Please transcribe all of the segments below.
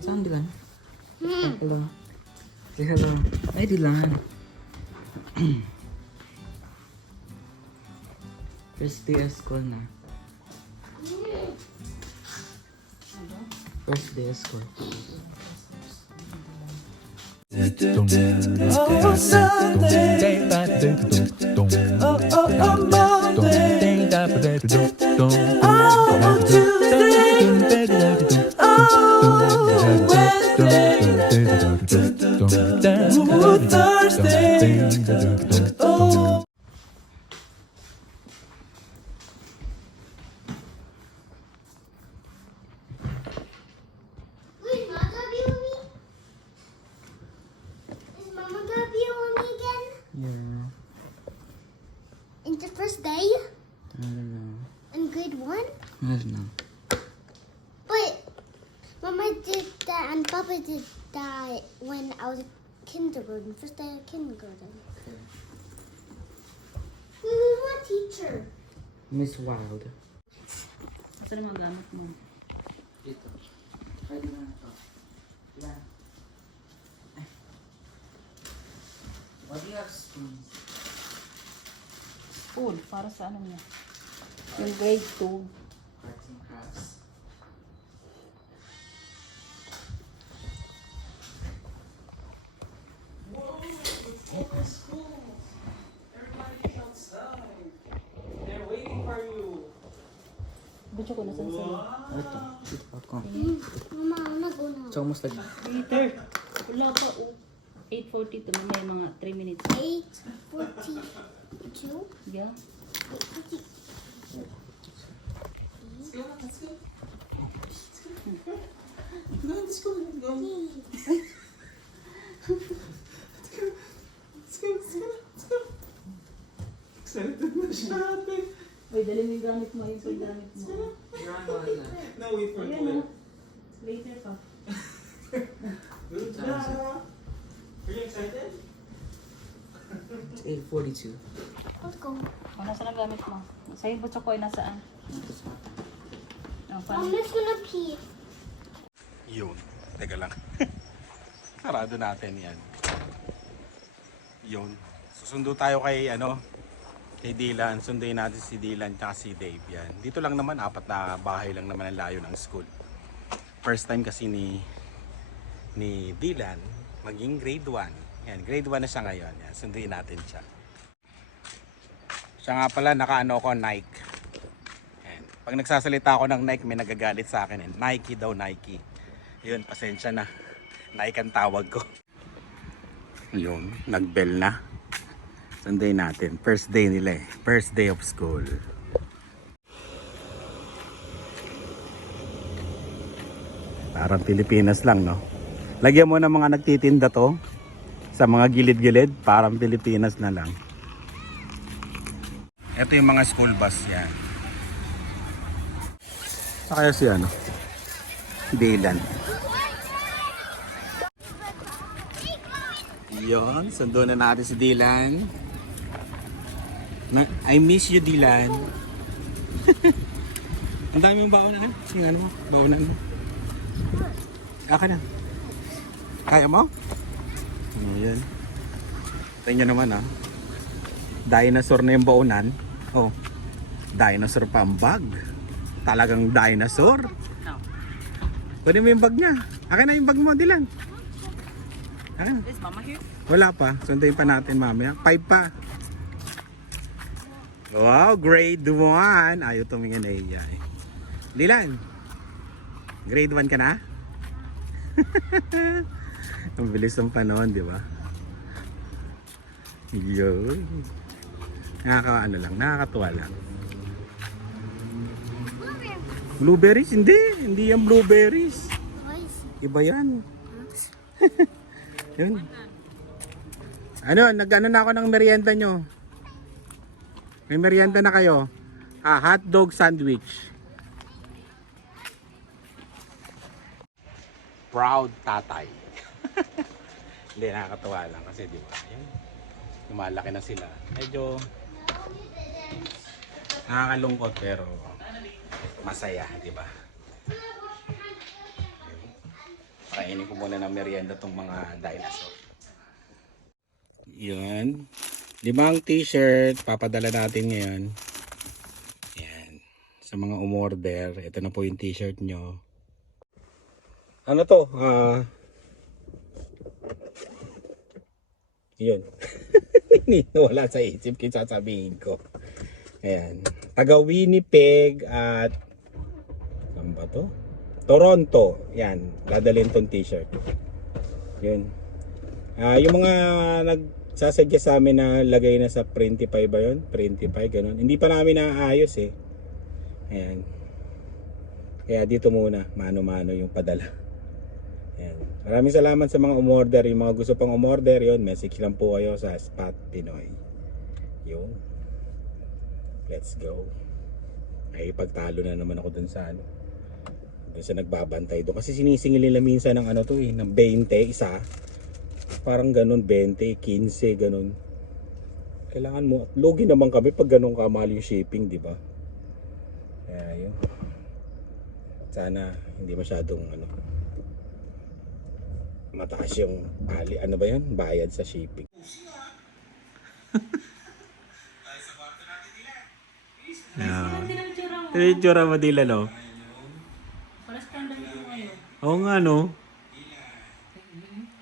Saan Dilan? Hello. Say hello. Ay, Dilan. First day of school na. First day of school. Wait, Mama gonna be with me? Is Mama gonna be with me again? Yeah. In the first day? I don't know. In grade one? I don't know. But Mama did that and Papa did that when I was kindergarten, kindergarten. Who's my teacher? Miss Wild. Saan ang gamit mo? Ito. Pwede na ito. Dilan. Ay. What do you have spoons? Spoon, para sa ano niya? Yung grade 2. Arts and crafts. Almost like Peter, wala pa oh. 8.42, mamaya mga 3 minutes. 842? Yeah. 840. Uy, dali mo yung gamit mo, yung gamit mo. No, wait for it. Later pa. Are you excited? It's 842. Let's go. O, nasaan ang gamit mo? Sa'yo, butcho ko, ay nasaan? Oh, I'm just gonna pee. Yun. Teka lang. Sarado natin yan. Yun. Susundo tayo kay ano, kay Dylan. Sunduin natin si Dylan at si Dave yan. Dito lang naman, apat na bahay lang naman ang layo ng school. First time kasi ni ni Dylan maging grade 1. Yan, grade 1 na siya ngayon. Yan, sunduin natin siya. Siya nga pala, nakaano ko, Nike. Yan. Pag nagsasalita ako ng Nike, may nagagalit sa akin. Eh. Nike daw, Nike. Yun, pasensya na. Nike ang tawag ko. Yun, nagbell na. Sunday natin. First day nila eh. First day of school. Parang Pilipinas lang, no? Lagyan mo ng mga nagtitinda to sa mga gilid-gilid. Parang Pilipinas na lang. Ito yung mga school bus yan. Kaya si ano? Dylan. Yon, sundo na natin si Dylan. Na, I miss you, Dylan. Ang dami mong baonan. Yung ano mo, baonan mo. Aka na. Kaya mo? Ayan. Tingnan naman ah. Dinosaur na yung baonan. Oh. Dinosaur pa ang bag. Talagang dinosaur. Kunin mo yung bag niya. Akin na yung bag mo, Dylan. Akin. Is mama here? Wala pa. Sunduin pa natin mamaya. Five pa. Wow, grade 1. Ayaw tumingin na iya. Dilan, grade 1 ka na? Ang bilis ng panahon, di ba? Yun. Nakaka ano lang, nakakatuwa lang. Blueberries? Hindi. Hindi yan blueberries. Iba yan. Yun. Ano, nag-ano na ako ng merienda nyo. May merienda na kayo. Ah, hot dog sandwich. Proud tatay. Hindi, nakakatawa lang kasi di ba? Yan. Lumalaki na sila. Medyo nakakalungkot pero masaya, di ba? Kainin ko muna ng merienda tong mga dinosaur. Yun. Limang t-shirt. Papadala natin ngayon. Yan. Sa mga umorder. Ito na po yung t-shirt nyo. Ano to? Ah... yun. Wala sa isip kung sasabihin ko. Ayan. Taga Winnipeg at saan ba to? Toronto. Yan. Dadalhin tong t-shirt. Yun. Ah, yung mga nagsasadya sa amin na lagay na sa Printify ba yun? Printify, ganun. Hindi pa namin naayos eh. Ayan. Kaya dito muna, mano-mano yung padala. Ayan. Maraming salamat sa mga umorder. Yung mga gusto pang umorder, yun, message lang po kayo sa Spot Pinoy. Yun. Let's go. Ay, pagtalo na naman ako dun sa ano. Dun sa nagbabantay doon. Kasi sinisingil nila minsan ng ano to eh, ng 20, isa. Parang ganun, 20, 15, ganun. Kailangan mo, logi naman kami pag ganun kamahal yung shipping, di ba? Kaya yun. Sana hindi masyadong ano, mataas yung ali, ano ba yun? Bayad sa shipping. Yeah. Ito yung tsura mo dila, no? Oo nga, no?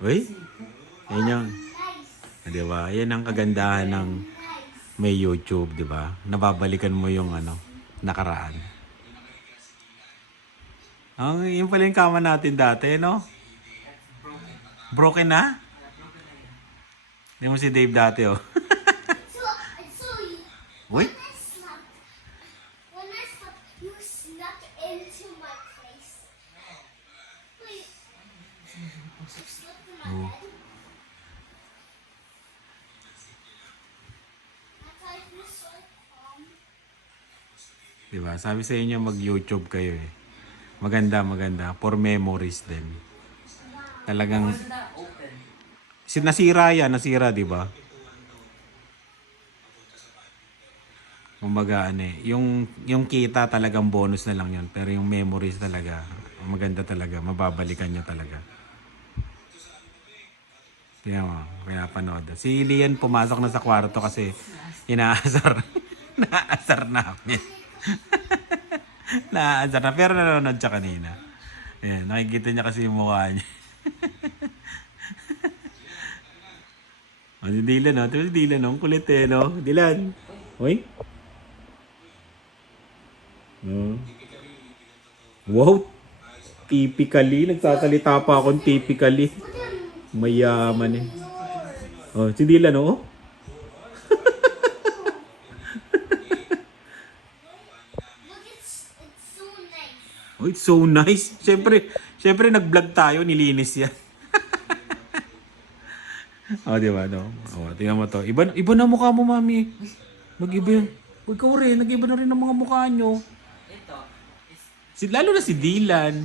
Uy? Yan yung... Ah, Di ba? Yan ang kagandahan ng may YouTube, di ba? Nababalikan mo yung ano, nakaraan. Ang yun pala yung kama natin dati, no? Broken na? Hindi mo si Dave dati, oh. Uy? I slept. When I slept, you snuck into my place. Wait. You slept in my bed. That's why I feel so calm. Di ba? Sabi sa inyo mag-YouTube kayo eh. Maganda, maganda. For memories din. Talagang... Si nasira yan, nasira, di ba? Kumbaga, ano eh, yung, yung kita talagang bonus na lang yun. Pero yung memories talaga, maganda talaga. Mababalikan nyo talaga. Kaya mo, kaya panood. Si Lian pumasok na sa kwarto kasi inaasar. Naasar namin. Naasar na. Pero nanonood siya kanina. Ayan, nakikita niya kasi yung mukha niya. Oh, si Dylan, oh. Ito si Dylan, oh. Ang kulit eh, no? Dylan. Uy. Oh. Wow. Typically. Nagsasalita pa akong typically. Mayaman eh. Oh, si Dylan, oh. Nice. Oh, it's so nice. Siyempre, siyempre nag-vlog tayo, nilinis yan. Oh, di ba, no? Oh, tingnan mo to. Iba, iba na mukha mo, mami. Nag-iba yan. Uy, Ikaw rin, nag-iba na rin ang mga mukha nyo. Ito, is Si, lalo na si Dylan.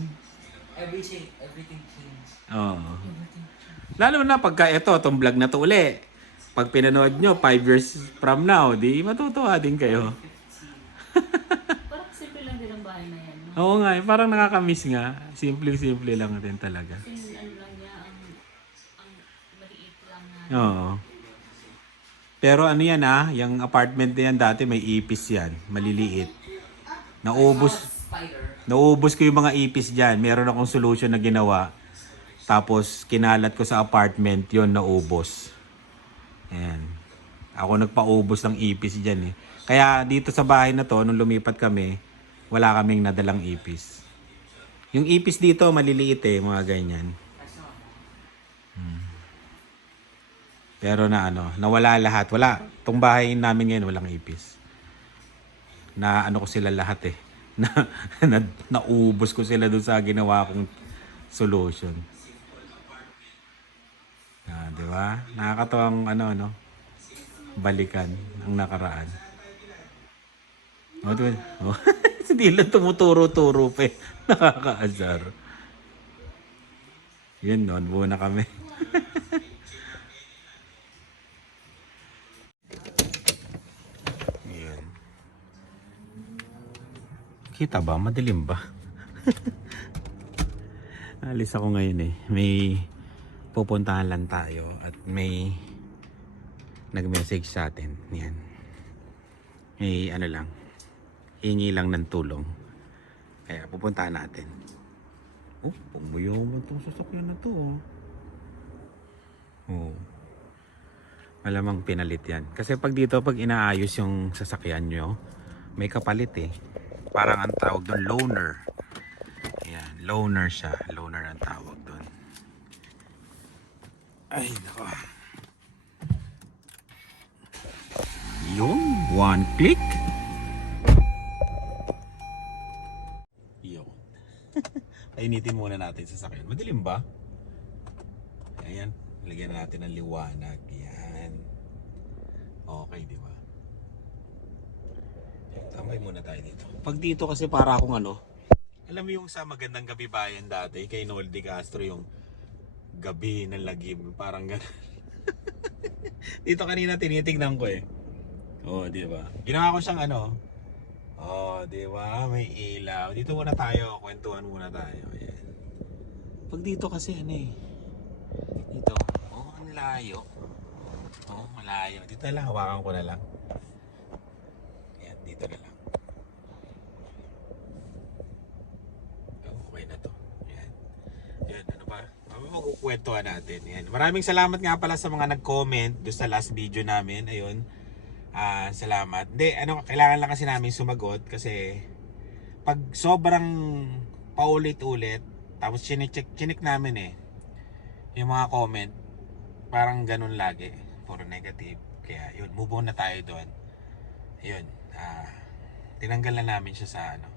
everything, everything changed. Oo. Lalo na pagka ito, itong vlog na to uli. Pag pinanood nyo, 5 years from now, di matutuwa din kayo. Parang simple lang din ang bahay na yan. No? Oo nga, eh, parang nakakamiss nga. Simple-simple lang din talaga. Kasi ano lang niya, ang, ang maliit lang na. Oo. Pero ano yan ah, yung apartment na yan dati may ipis yan, maliliit. Naubos, naubos ko yung mga ipis dyan. Meron akong solution na ginawa. Tapos kinalat ko sa apartment yon naubos. Ayan. Ako nagpaubos ng ipis dyan eh. Kaya dito sa bahay na to, nung lumipat kami, wala kaming nadalang ipis. Yung ipis dito, maliliit eh, mga ganyan. Pero na ano, nawala lahat. Wala. Tong bahay namin ngayon walang ipis. Na ano ko sila lahat eh. Na, na naubos ko sila doon sa ginawa kong solution. Ah, di ba? Nakakatawang ano ano balikan ang nakaraan. Oh, di ba? Oh. tumuturo-turo pa eh. Nakakaazar. Yun, noon muna kami. Kita ba? Madilim ba? Alis ako ngayon eh. May pupuntahan lang tayo at may nag-message sa atin. Yan. May ano lang. Hingi lang ng tulong. Kaya pupuntahan natin. Oh, pumuyaman itong sasakyan na to. Oh. oh. Malamang pinalit yan. Kasi pag dito, pag inaayos yung sasakyan nyo, may kapalit eh. Parang ang tawag doon, loaner. Ayan, loaner siya. Loaner ang tawag doon. Ay, nako. Yun, one click. Yun. Painitin muna natin sa sakyan. Madilim ba? Ayan, lagyan natin ng liwanag. Yan. Okay, di ba? Tambay muna tayo dito. Pag dito kasi para akong ano, alam mo yung sa magandang gabi bayan dati kay Noel De Castro yung gabi ng lagim, parang gano'n. dito kanina tinitignan ko eh. Oh, di ba? Ginawa ko siyang ano. Oh, di ba? May ilaw. Dito muna tayo, kwentuhan muna tayo. Ayan. Pag dito kasi ano eh. Dito. Oh, ang layo. Oh, malayo. Dito lang, hawakan ko na lang. Dito na lang. Oh, okay na to. Ayan. Ayan, ano ba? Magkukwentuhan natin? Ayan. Maraming salamat nga pala sa mga nag-comment doon sa last video namin. Ayun. Ah, salamat. Hindi, ano, kailangan lang kasi namin sumagot kasi pag sobrang paulit-ulit, tapos chinik chinik namin eh, yung mga comment, parang ganun lagi, puro negative. Kaya yun, move on na tayo doon. Yun, ah, tinanggal na namin siya sa ano.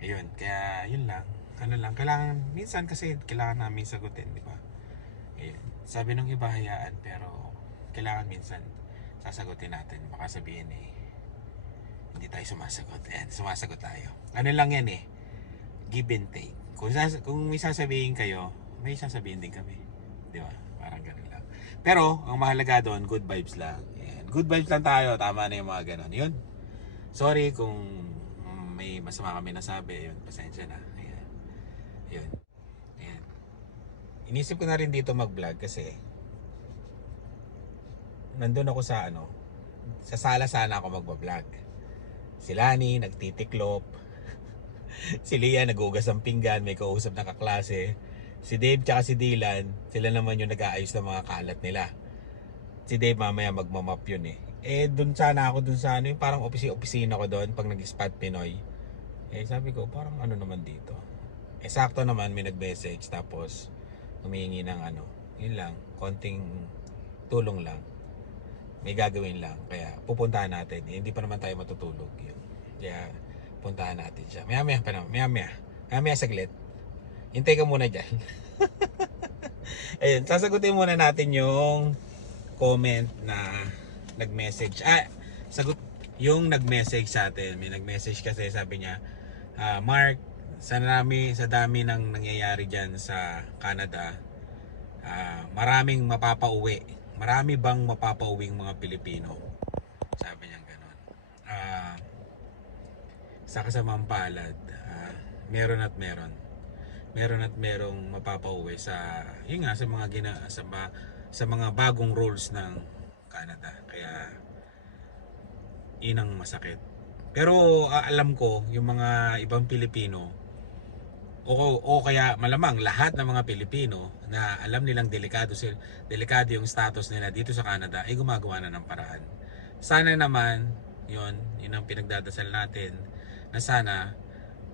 Ayun, kaya yun lang. Ano lang, kailangan, minsan kasi kailangan namin sagutin, di ba? Ayun. Sabi nung iba hayaan, pero kailangan minsan sasagutin natin. Baka sabihin eh, hindi tayo sumasagot. Ayan, sumasagot tayo. Ano lang yan eh, give and take. Kung, sas- kung may sasabihin kayo, may sasabihin din kami. Di ba? Parang ganun lang. Pero, ang mahalaga doon, good vibes lang. Good vibes lang tayo. Tama na yung mga ganun. Yun. Sorry kung mm, may masama kami nasabi. Yun, pasensya na. Ayan. Yun. Ayan. Inisip ko na rin dito mag-vlog kasi nandun ako sa ano, sa sala sana ako magbablog. Si Lani nagtitiklop. si Lia nagugas ng pinggan, may kausap na kaklase. Si Dave tsaka si Dylan, sila naman yung nag-aayos ng mga kalat nila. Si Dave mamaya magmamap yun eh. Eh dun sana ako dun sa ano, yung parang opisi-opisina ko doon pag nag-spot Pinoy. Eh sabi ko, parang ano naman dito. Eh sakto naman may nag-message tapos humihingi ng ano, yun lang, konting tulong lang may gagawin lang. Kaya pupuntahan natin. Eh, hindi pa naman tayo matutulog. Yun. Kaya puntahan natin siya. Maya maya pa naman. Maya maya. Maya maya saglit. Hintay ka muna dyan. Ayun. Sasagutin muna natin yung comment na nag-message. Ah, sagot yung nag-message sa atin. May nag-message kasi sabi niya, ah, Mark, sa dami, sa dami ng nangyayari dyan sa Canada, ah, maraming mapapauwi. Marami bang mapapauwing mga Pilipino? Sabi niya gano'n. Ah, sa kasamang palad, ah, meron at meron. Meron at merong mapapauwi sa yun nga sa mga gina, sa, ba, sa mga bagong rules ng Canada. Kaya yun ang masakit. Pero ah, alam ko yung mga ibang Pilipino o, o kaya malamang lahat ng mga Pilipino na alam nilang delikado sil delikado yung status nila dito sa Canada ay gumagawa na ng paraan. Sana naman, yun, yun ang pinagdadasal natin na sana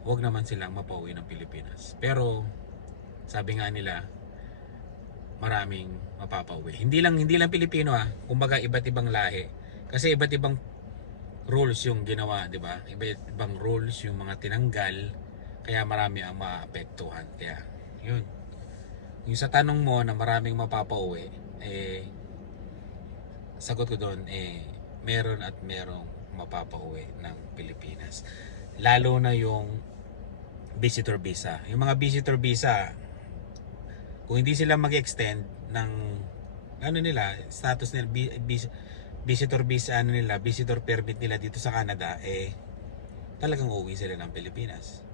wag naman silang mapauwi ng Pilipinas. Pero sabi nga nila maraming mapapauwi. Hindi lang hindi lang Pilipino ah, kumbaga iba't ibang lahi. Kasi iba't ibang rules yung ginawa, 'di ba? Iba't ibang rules yung mga tinanggal kaya marami ang maapektuhan. Kaya, yun. Yung sa tanong mo na maraming mapapauwi, eh, sagot ko doon, eh, meron at merong mapapauwi ng Pilipinas. Lalo na yung visitor visa. Yung mga visitor visa, kung hindi sila mag-extend ng ano nila, status nila, visitor visa, ano nila, visitor permit nila dito sa Canada, eh, talagang uuwi sila ng Pilipinas.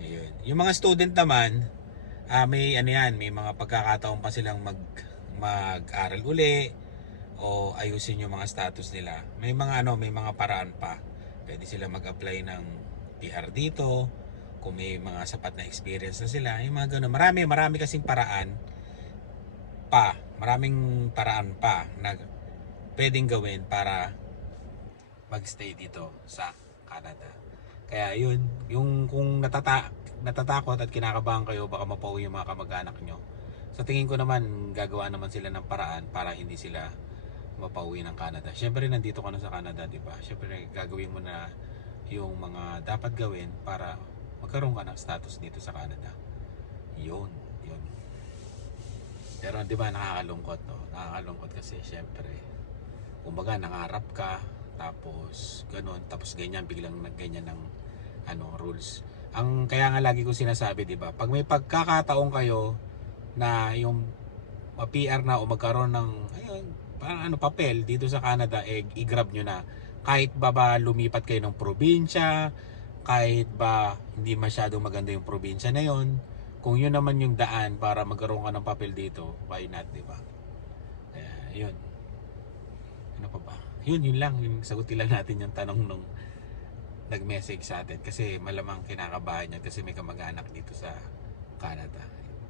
Ayun. Yung mga student naman, ah, may ano yan, may mga pagkakataon pa silang mag mag-aral uli o ayusin yung mga status nila. May mga ano, may mga paraan pa. Pwede sila mag-apply ng PR dito kung may mga sapat na experience na sila. Yung mga ganun. Marami, marami kasing paraan pa. Maraming paraan pa na pwedeng gawin para magstay dito sa Canada. Kaya yun, yung kung natata natatakot at kinakabahan kayo baka mapauwi yung mga kamag-anak nyo. Sa tingin ko naman gagawa naman sila ng paraan para hindi sila mapauwi ng Canada. Siyempre nandito ka na sa Canada, di ba? Siyempre gagawin mo na yung mga dapat gawin para magkaroon ka ng status dito sa Canada. Yun, yun. Pero di ba nakakalungkot, no? Nakakalungkot kasi siyempre kumbaga nangarap ka tapos ganun tapos ganyan biglang nagganyan ng ano rules ang kaya nga lagi ko sinasabi di ba pag may pagkakataon kayo na yung ma-PR na o magkaroon ng ayun parang ano papel dito sa Canada eh i-grab nyo na kahit ba ba lumipat kayo ng probinsya kahit ba hindi masyadong maganda yung probinsya na yon kung yun naman yung daan para magkaroon ka ng papel dito why not di ba kaya yun ano pa ba? Yun, yun lang. Yung sagutin lang natin yung tanong nung nag-message sa atin. Kasi malamang kinakabahan niya kasi may kamag-anak dito sa Canada.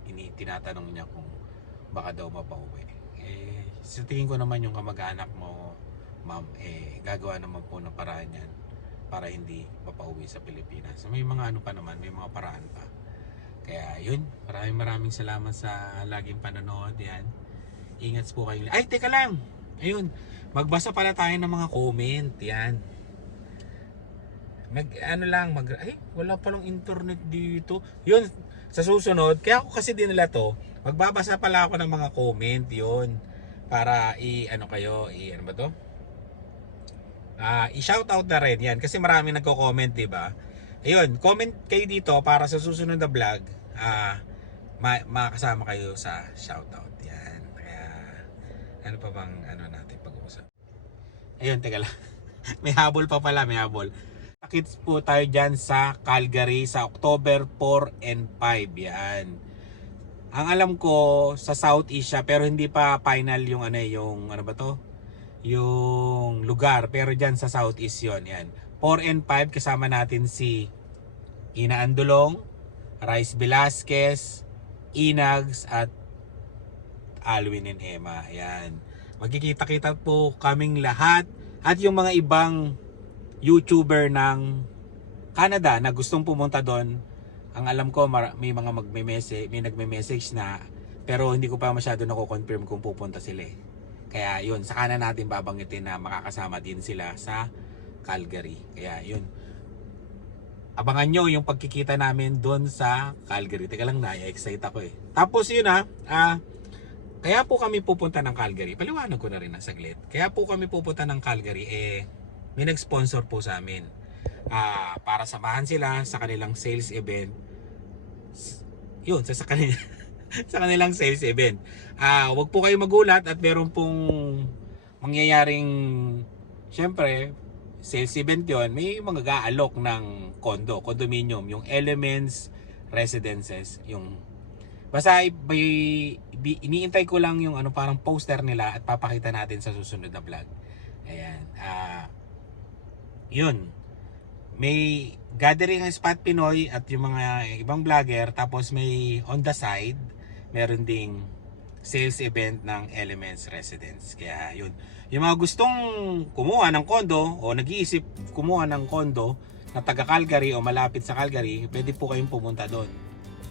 Ini tinatanong niya kung baka daw mapauwi. Eh, sa tingin ko naman yung kamag-anak mo, ma'am, eh, gagawa naman po ng paraan yan para hindi mapauwi sa Pilipinas. May mga ano pa naman, may mga paraan pa. Kaya yun, maraming maraming salamat sa laging panonood yan. Ingat po kayo. Ay, teka lang! Ayun, magbasa pala tayo ng mga comment. Yan. Mag, ano lang, mag, ay, wala palang internet dito. Yun, sa susunod, kaya ako kasi din nila to, magbabasa pala ako ng mga comment, yun. Para i, ano kayo, i, ano ba to? Ah, i-shoutout na rin yan kasi marami nagko-comment, 'di ba? Ayun, comment kayo dito para sa susunod na vlog, ah ma- makasama kayo sa shoutout. Yan. Kaya ano pa bang ano natin pag-uusap? Ayun, teka lang. may habol pa pala, may habol. Nakits po tayo dyan sa Calgary sa October 4 and 5. Yan. Ang alam ko sa Southeast siya pero hindi pa final yung ano eh, yung ano ba to? Yung lugar pero dyan sa Southeast yon yan. 4 and 5 kasama natin si Ina Andulong, Rice Velasquez, Inags at Alwin and Emma. Ayan. Magkikita-kita po kaming lahat at yung mga ibang YouTuber ng Canada na gustong pumunta doon. Ang alam ko may mga magme-message, may nagme-message na pero hindi ko pa masyado nako-confirm kung pupunta sila. eh. Kaya yun, saka na natin babanggitin na makakasama din sila sa Calgary. Kaya yun. Abangan nyo yung pagkikita namin doon sa Calgary. Teka lang na, excited ako eh. Tapos yun ha, ah, kaya po kami pupunta ng Calgary. Paliwanag ko na rin na saglit. Kaya po kami pupunta ng Calgary eh may nag-sponsor po sa amin. Ah, para samahan sila sa kanilang sales event. Yun, sa, sa kanila sa kanilang sales event. Ah, wag po kayo magulat at meron pong mangyayaring syempre sales event yon may mga gaalok ng condo, condominium, yung Elements Residences, yung basta by- bi- iniintay ko lang yung ano parang poster nila at papakita natin sa susunod na vlog. Ayan. Ah yun. May gathering ng Spot Pinoy at yung mga ibang vlogger tapos may on the side meron ding sales event ng Elements Residence. Kaya yun. Yung mga gustong kumuha ng kondo o nag-iisip kumuha ng kondo na taga Calgary o malapit sa Calgary, pwede po kayong pumunta doon.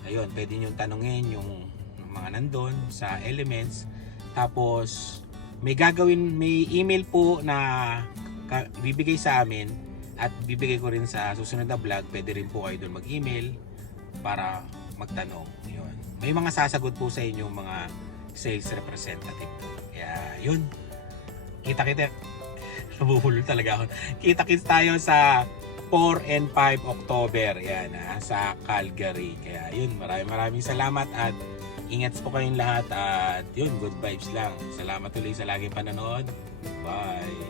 Ayun, pwede nyo tanungin yung mga nandun sa Elements. Tapos, may gagawin, may email po na bibigay sa amin at bibigay ko rin sa susunod na vlog. Pwede rin po kayo doon mag-email para magtanong. Yun. May mga sasagot po sa inyo mga sales representative. Kaya yun. Kita-kita. Nabuhulol talaga ako. Kita-kits tayo sa 4 and 5 October. Yan ha, sa Calgary. Kaya yun, maraming maraming salamat at ingat po kayong lahat at yun, good vibes lang. Salamat ulit sa laging panonood. Bye!